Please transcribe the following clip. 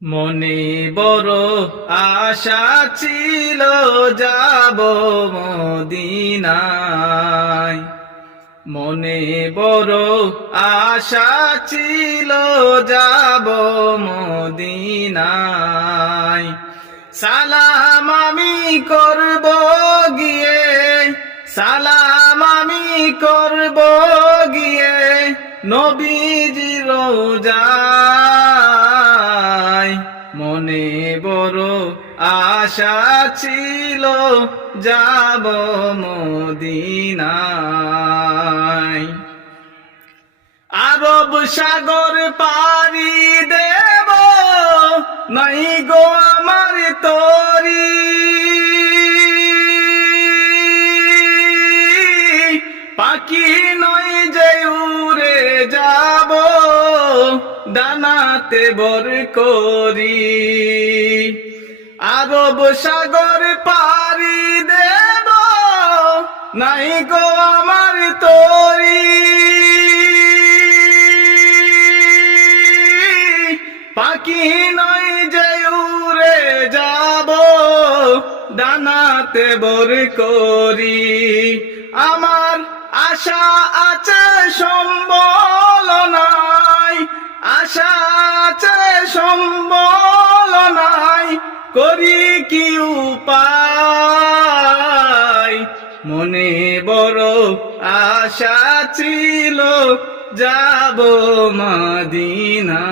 মনে বড় আশা ছিল যাব মদিনায়। মনে বড় আশা ছিল যাব মদিনায়। সালাম আমি করব গিয়ে, সালাম আমি করব গিয়ে নবীজির রওজায়। মনে বড় আশা ছিল যাব মদিনায়। আরব সাগর পাড়ি দেব, নাই গো আমার তরি। পাখি নয় যে উড়ে যাব, ডানাতে বর করি। আরব সাগর পাড়ি দেব, নাই গো আমার তরি। পাখি নয় যে উড়ে যাব, ডানাতে বর করি। আমার আশা আছে সম্বল নাই, আশা আছে সম্বল নাই, করি কি উপায়। মনে বড় আশা ছিল যাব মদিনা।